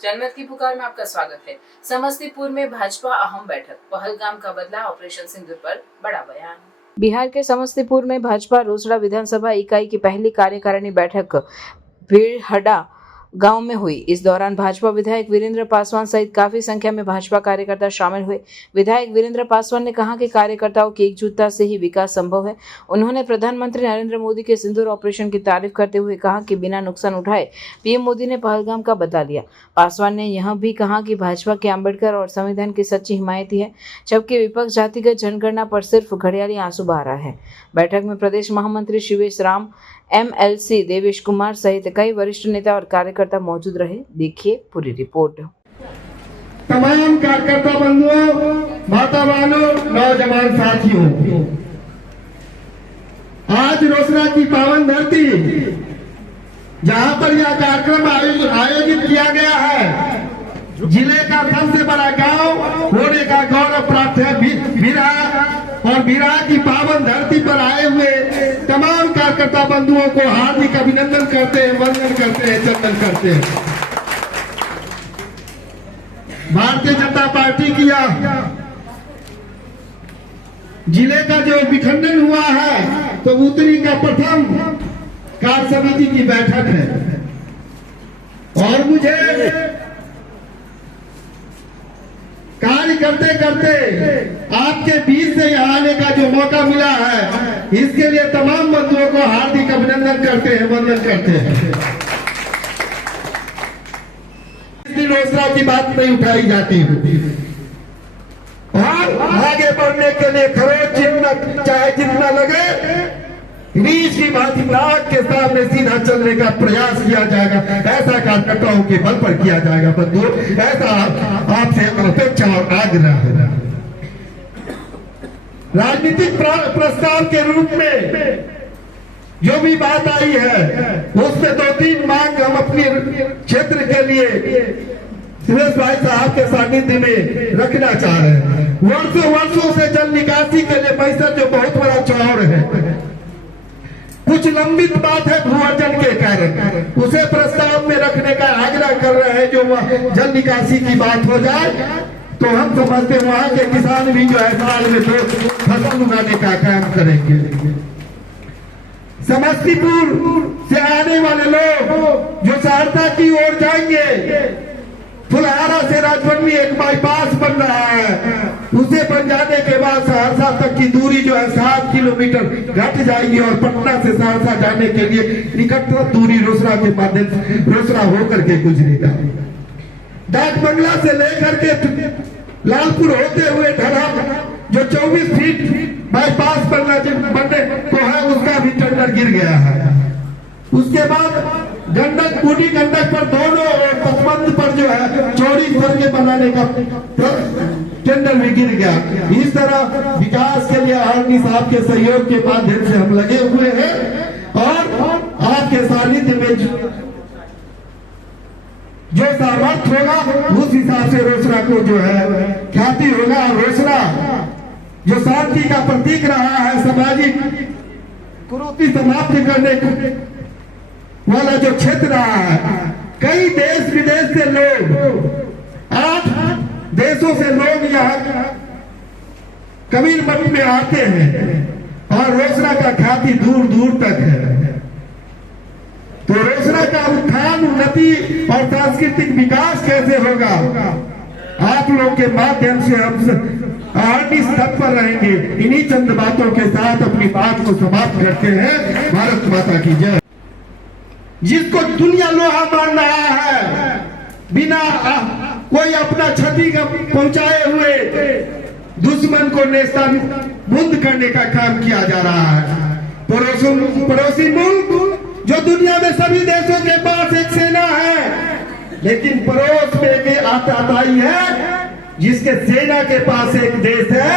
जनमत की पुकार में आपका स्वागत है। समस्तीपुर में भाजपा अहम बैठक, पहलगाम का बदला ऑपरेशन सिंदूर पर बड़ा बयान। बिहार के समस्तीपुर में भाजपा रोसड़ा विधानसभा इकाई की पहली कार्यकारिणी बैठक भीड़हड्डा गांव में हुई। इस दौरान भाजपा विधायक वीरेंद्र पासवान सहित काफी संख्या में भाजपा कार्यकर्ता शामिल हुए। विधायक वीरेंद्र पासवान ने कहा कि कार्यकर्ताओं की एकजुटता से ही विकास संभव है। उन्होंने प्रधानमंत्री नरेंद्र मोदी के सिंदूर ऑपरेशन की तारीफ करते हुए कहा कि बिना नुकसान उठाए पीएम मोदी ने पहलगाम का बदला लिया। पासवान ने यह भी कहा कि भाजपा के अम्बेडकर और संविधान की सच्ची हिमायती है, जबकि विपक्ष जातिगत जनगणना पर सिर्फ घड़ियाली आंसू बहा रहा है। बैठक में प्रदेश महामंत्री शिवेश राम, MLC देवेश कुमार सहित कई वरिष्ठ नेता और कार्यकर्ता मौजूद रहे। देखिए पूरी रिपोर्ट। तमाम कार्यकर्ता बंधुओं, माता बहनों, नौजवान साथियों, आज रोसड़ा की पावन धरती जहां पर यह कार्यक्रम आयोजित किया गया है, जिले का सबसे बड़ा गांव होने का गौरव प्राप्त है। और बिरा की पावन धरती पर आए हुए तमाम कार्यकर्ता बंधुओं को हार्दिक अभिनंदन करते हैं, वंदन करते हैं, चंदन करते हैं। भारतीय जनता पार्टी की जिले का जो विखंडन हुआ है, तो उत्तरी का प्रथम कार्य समिति की बैठक है और मुझे कार्य करते करते आपके बीच से यहाँ आने का जो मौका मिला है, इसके लिए तमाम बंधुओं को हार्दिक अभिनंदन करते हैं, वंदन करते हैं। रोसड़ा की बात नहीं उठाई जाती और आगे बढ़ने के लिए खरोच जितना चाहे जितना लगे, रीछ की भांति नाक के सामने सीधा चलने का प्रयास किया जाएगा। ऐसा कार्यकर्ताओं के बल पर किया जाएगा बंधुओं, ऐसा आपसे अपेक्षा और आग्रह है। राजनीतिक प्रस्ताव के रूप में जो भी बात आई है, उसमें 2-3 मांग हम अपने क्षेत्र के लिए सुरेश भाई साहब के सानिध्य में रखना चाह रहे हैं। वर्षों से जल निकासी के लिए पैसा जो बहुत बड़ा चौड़ है, कुछ लंबित बात है भूअर्जन के कारण, उसे प्रस्ताव में रखने का आग्रह कर रहे हैं। जो जल निकासी की बात हो जाए तो हम समझते हैं वहां के किसान भी जो है साल में 2 फसल उगाने का काम करेंगे। समस्तीपुर से आने वाले लोग जो सहरसा की ओर जाएंगे, फुलहारा से राजबंदी एक बाईपास बन रहा है, उसे बन जाने के बाद सहरसा तक की दूरी जो है 7 किलोमीटर घट जाएगी और पटना से सहरसा जाने के लिए निकटतम दूरी रोसड़ा के माध्यम से रोसड़ा होकर के गुजरेगा। डाक बंगला से लेकर के लालपुर होते हुए ढला जो 24 फीट बाईपास बनने को है, उसका भी टेंडर गिर गया है। उसके बाद गंडक, बूढ़ी गंडक पर दोनों तटबंध पर जो है चौड़ी सड़कें बनाने का टेंडर भी गिर गया। इस तरह विकास के लिए आर्मी साहब के सहयोग के माध्यम से हम लगे हुए हैं और आपके सानिध्य में जो सामर्थ्य होगा उस हिसाब से रोसड़ा को जो है ख्याति होगा। और रोसड़ा जो शांति का प्रतीक रहा है, सामाजिक कुरीति समाप्त करने वाला जो क्षेत्र रहा है, कई देश विदेश से लोग, 8 देशों से लोग यहाँ कबीर मठ में आते हैं और रोसड़ा का ख्याति दूर दूर तक है। तो रोसड़ा का उत्थान, उन्नति और सांस्कृतिक विकास कैसे होगा, आप लोगों के माध्यम से हम आर्मी स्तर पर रहेंगे। इन्हीं चंद बातों के साथ अपनी बात को समाप्त करते हैं। भारत माता की जय। जिसको दुनिया लोहा मान रहा है, बिना कोई अपना क्षति पहुंचाए हुए दुश्मन को नेस्तनाबूद करने का काम किया जा रहा है। पड़ोसी मुल्क जो दुनिया में सभी देशों के पास एक सेना है, लेकिन पड़ोस में एक आतताई है जिसके सेना के पास एक देश है,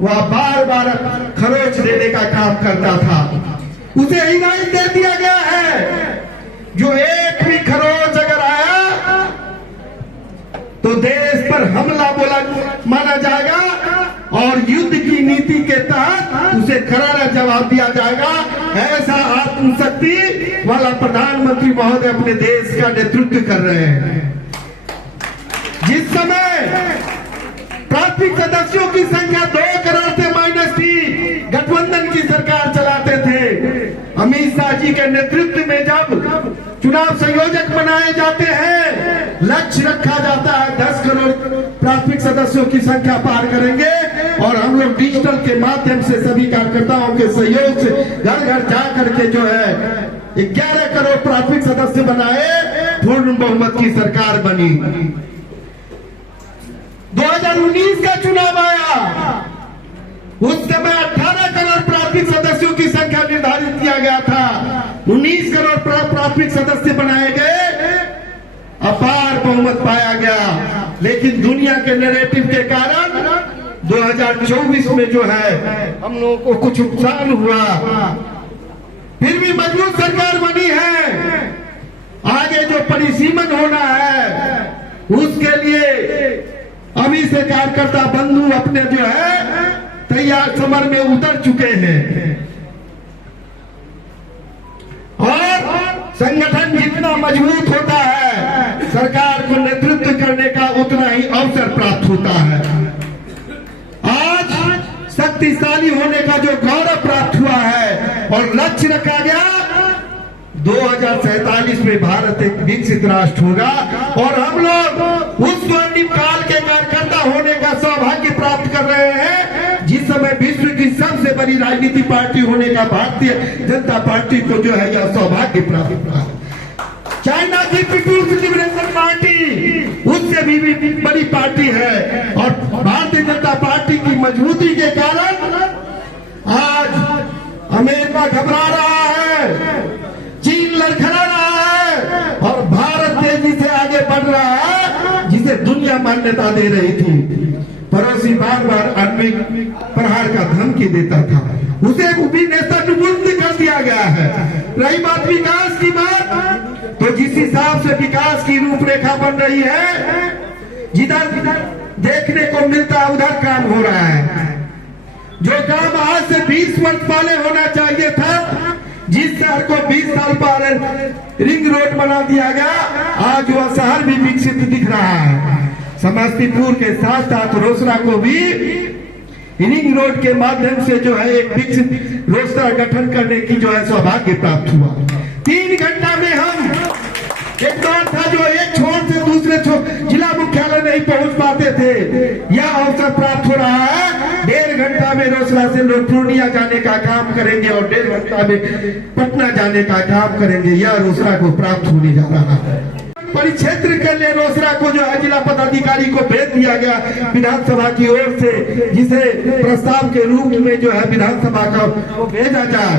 वह बार खरोच देने का काम करता था, उसे हिमायत दे दिया गया है। जो एक भी खरोच अगर आया तो देश पर हमला माना जाएगा और युद्ध की नीति के तहत उसे करारा जवाब दिया जाएगा। ऐसा आत्मशक्ति वाला प्रधानमंत्री महोदय अपने देश का नेतृत्व कर रहे हैं। जिस समय प्राथमिक सदस्यों की संख्या 2 करोड़ से माइनस थी, गठबंधन की सरकार चलाते थे। अमित शाह जी के नेतृत्व में जब चुनाव संयोजक बनाए जाते हैं, लक्ष्य रखा जाता है 10 करोड़ प्राथमिक सदस्यों की संख्या पार करेंगे और हम लोग डिजिटल के माध्यम से सभी कार्यकर्ताओं के सहयोग से घर घर जा करके जो है 11 करोड़ प्राथमिक सदस्य बनाए, पूर्ण बहुमत की सरकार बनी। 2019 का चुनाव आया, उस समय 18 करोड़ प्राथमिक सदस्यों की संख्या निर्धारित किया गया था। 19 करोड़ प्राथमिक सदस्य बनाए गए, अपार बहुमत पाया गया। लेकिन दुनिया के नैरेटिव के कारण 2024 में जो है हम लोगों को कुछ नुकसान हुआ, फिर भी मजबूत सरकार बनी है। आगे जो परिसीमन होना है उसके लिए अभी से कार्यकर्ता बंधु अपने जो है तैयार समर में उतर चुके हैं और संगठन जितना मजबूत होता है, सरकार को नेतृत्व करने का उतना ही अवसर प्राप्त होता है। आज शक्तिशाली होने का जो गौरव प्राप्त हुआ है और लक्ष्य रखा गया, 2047 में भारत एक विकसित राष्ट्र होगा और हम लोग उस स्वर्णिम काल के कार्यकर्ता होने का सौभाग्य प्राप्त कर रहे हैं, जिस समय विश्व की सबसे बड़ी राजनीतिक पार्टी होने का भारतीय जनता पार्टी को जो है यह सौभाग्य प्राप्त हुआ। चाइना की पीपुल्स लिबरेशन पार्टी उससे भी बड़ी पार्टी है और भारतीय जनता पार्टी की मजबूती के कारण आज अमेरिका घबरा रहा है, चीन लड़खड़ा रहा है और भारत तेजी से आगे बढ़ रहा है, जिसे दुनिया मान्यता दे रही थी। पड़ोसी बार बार आणविक प्रहार का धमकी देता था, उसे भी नेस्तनाबूद कर दिया गया है। रही बात विकास की बात, तो जिस हिसाब से विकास की रूपरेखा बन रही है, जिधर देखने को मिलता उधर काम हो रहा है। जो काम आज से 20 वर्ष पहले होना चाहिए था, जिस शहर को 20 साल पहले रिंग रोड बना दिया गया, आज वह शहर भी विकसित दिख रहा है। समस्तीपुर के साथ साथ रोसड़ा को भी रिंग रोड के माध्यम से जो है एक विकसित रोसड़ा गठन करने की जो है सौभाग्य प्राप्त हुआ। 3 घंटा में हम एक दौर था जो एक छोर से दूसरे छोर जिला मुख्यालय नहीं पहुंच पाते थे, यह अवसर प्राप्त हो रहा है। 1.5 घंटा में रोसड़ा से लोग पूर्णिया जाने का काम करेंगे और 1.5 घंटा में पटना जाने का काम करेंगे, यह रोसड़ा को प्राप्त होने जा रहा है। परिक्षेत्र के लिए रोसड़ा को जो है जिला पदाधिकारी को भेज दिया गया विधानसभा की ओर से, जिसे प्रस्ताव के रूप में जो है विधानसभा को भेजा जाए।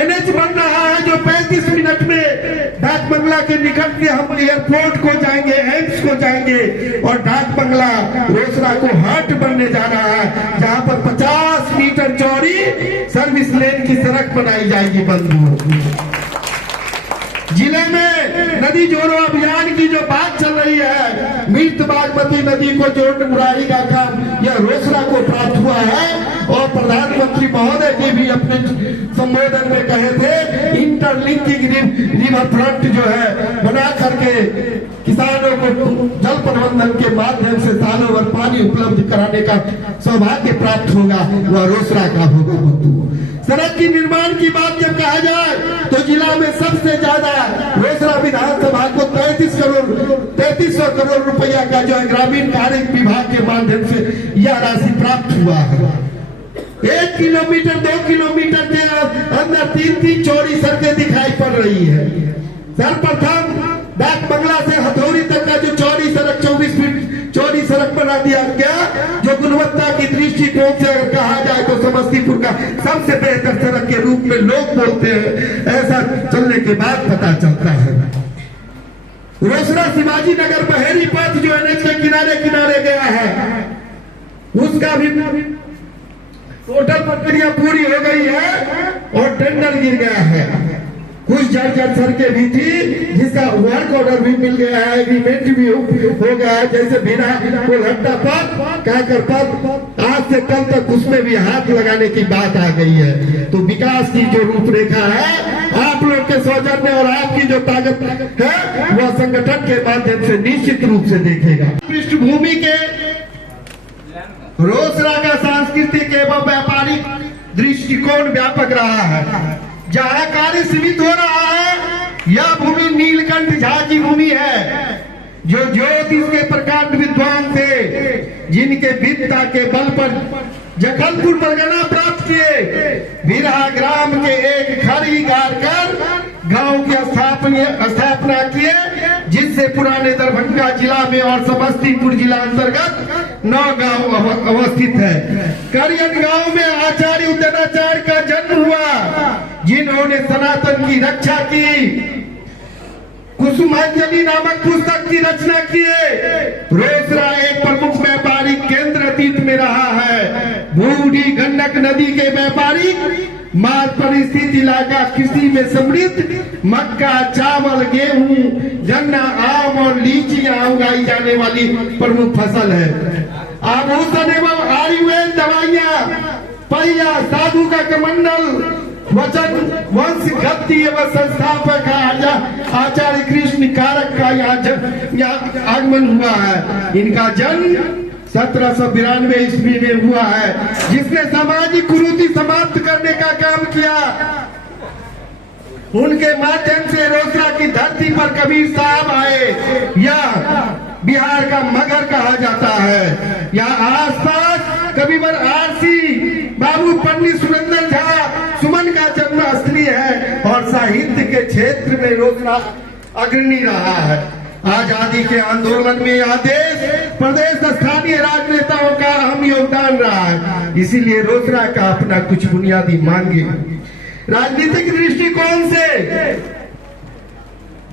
एनएच बन रहा है जो 35 मिनट में डाक बंगला के निकट से हम एयरपोर्ट को जाएंगे, एम्स को जाएंगे और डाक बंगला रोसड़ा को हाट बनने जा रहा है, जहाँ पर 50 मीटर चौड़ी सर्विस लेन की सड़क बनाई जाएगी। बंधुओं, जिले में नदी जोड़ो अभियान की जो बात चल रही है, मृत बागमती नदी को जोड़ने मुरारी का काम यह रोसड़ा को प्राप्त हुआ है और प्रधानमंत्री महोदय जी भी अपने संबोधन में कहे थे, इंटरलिंकिंग रिवर फ्रंट जो है बना करके किसानों को जल प्रबंधन के माध्यम से सालों भर पानी उपलब्ध कराने का सौभाग्य प्राप्त होगा, वह रोसड़ा का होगा। सड़क की निर्माण की बात जब कहा जाए तो जिला में सबसे ज्यादा रोसड़ा विधानसभा को 3300 करोड़ रुपया का जो है ग्रामीण कार्य विभाग के माध्यम से यह राशि प्राप्त हुआ है। 1 किलोमीटर 2 किलोमीटर के अंदर 3 चौड़ी सड़कें दिखाई पड़ रही है। सर्वप्रथम डाक बंगला से हथौड़ी तक का जो चौड़ी सड़क 24 फीट चौड़ी सड़क बना दिया गया, जो गुणवत्ता की दृष्टिकोण से अगर कहा जाए तो समस्तीपुर का सबसे बेहतर सड़क के रूप में लोग बोलते हैं, ऐसा चलने के बाद पता चलता है। रोसड़ा शिवाजी नगर बहेरी पथ जो एनएच के किनारे किनारे गया है, उसका भी टोटल प्रक्रिया पूरी हो गई है और टेंडर गिर गया है। कुछ जर्जर सड़कें भी थी जिसका वर्क ऑर्डर भी मिल गया है, एग्रीमेंट भी हो गया है, जैसे बिना कोलहट्टा पथ, काकर पथ, आज से कल तक उसमें भी हाथ लगाने की बात आ गई है। तो विकास की जो रूपरेखा है आप लोग के सौजन्य और आपकी जो ताकत है वह संगठन के माध्यम से निश्चित रूप से देखेगा। पृष्ठभूमि के रोसड़ा का सांस्कृतिक एवं व्यापारिक दृष्टिकोण व्यापक रहा है। जहाँ कार्य सीमित हो रहा है यह भूमि नीलकंठ झा की भूमि है, जो ज्योतिष के प्रकांड विद्वान थे, जिनके विद्या के बल पर जखलपुर परगना प्राप्त किए, बिरहा ग्राम के एक खड़ी गाड़ कर गांव की स्थापना किए, जिससे पुराने दरभंगा जिला में और समस्तीपुर जिला अंतर्गत 9 गांव अवस्थित है। करियन गांव में आचार्य उदयनाचार्य का जन्म हुआ, जिन्होंने सनातन की रक्षा की, कुसुमांजलि नामक पुस्तक की रचना किए। रोसड़ा एक प्रमुख व्यापारिक केंद्र अतीत में रहा है। बूढ़ी गंडक नदी के व्यापारिक मार्ग पर स्थित इलाका कृषि में समृद्ध मक्का, चावल, गेहूं, गन्ना, आम और लीचियां उगाई जाने वाली प्रमुख फसल है। आभूषण एवं आयुर्वेद दवाइयां, पहिया, साधु का कमंडल, वचन वंश गद्दी एवं संस्थापक आचार्य कृष्ण कारक का यहाँ आगमन हुआ है। इनका जन्म 1792 ईस्वी में हुआ है, जिसने सामाजिक कुरीति समाप्त करने का काम किया। उनके माध्यम से रोसड़ा की धरती पर कबीर साहब आए। यह बिहार का मगध कहा जाता है। यहाँ आसपास कविवर आरसी, बाबू पंडित सुरेंद्र झा, सुमन का जन्म स्थली है और साहित्य के क्षेत्र में रोसड़ा अग्रणी रहा है। आजादी के आंदोलन में यह देश प्रदेश स्थानीय राजनेताओं का अहम योगदान रहा है। इसीलिए रोसड़ा का अपना कुछ बुनियादी मांगे। राजनीतिक दृष्टिकोण से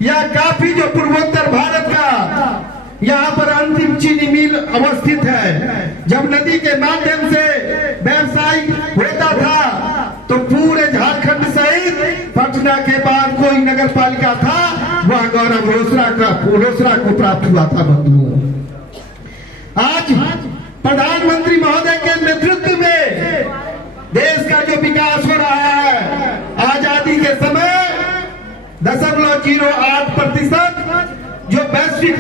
यह काफी जो पूर्वोत्तर भारत का यहाँ पर अंतिम चीनी मिल अवस्थित है। जब नदी के माध्यम से व्यवसाय होता था तो पूरे झारखंड सहित पटना के बाद कोई नगर पालिका था, वह गौरव रोसड़ा को प्राप्त हुआ था। बंधुओं, आज प्रधानमंत्री महोदय के नेतृत्व में देश का जो विकास हो रहा है, आजादी के समय 0.08% जो वैश्विक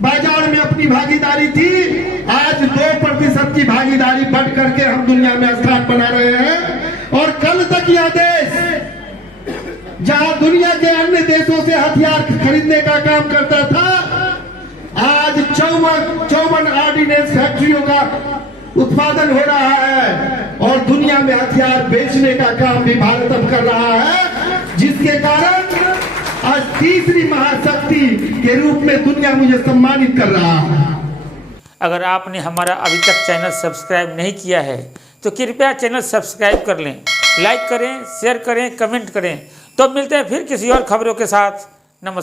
बाजार में अपनी भागीदारी थी, आज 2% की भागीदारी बढ़ करके हम दुनिया में स्थान बना रहे हैं। और कल तक यह देश जहां दुनिया के अन्य देशों से हथियार खरीदने का काम करता था, आज 54 ऑर्डिनेंस फैक्ट्रियों का उत्पादन हो रहा है और दुनिया में हथियार बेचने का काम भी भारत अब कर रहा है, जिसके कारण आज तीसरी महाशक्ति के रूप में दुनिया मुझे सम्मानित कर रहा है। अगर आपने हमारा अभी तक चैनल सब्सक्राइब नहीं किया है तो कृपया चैनल सब्सक्राइब कर लें, लाइक करें, शेयर करें, कमेंट करें। तो मिलते हैं फिर किसी और खबरों के साथ। नमस्कार।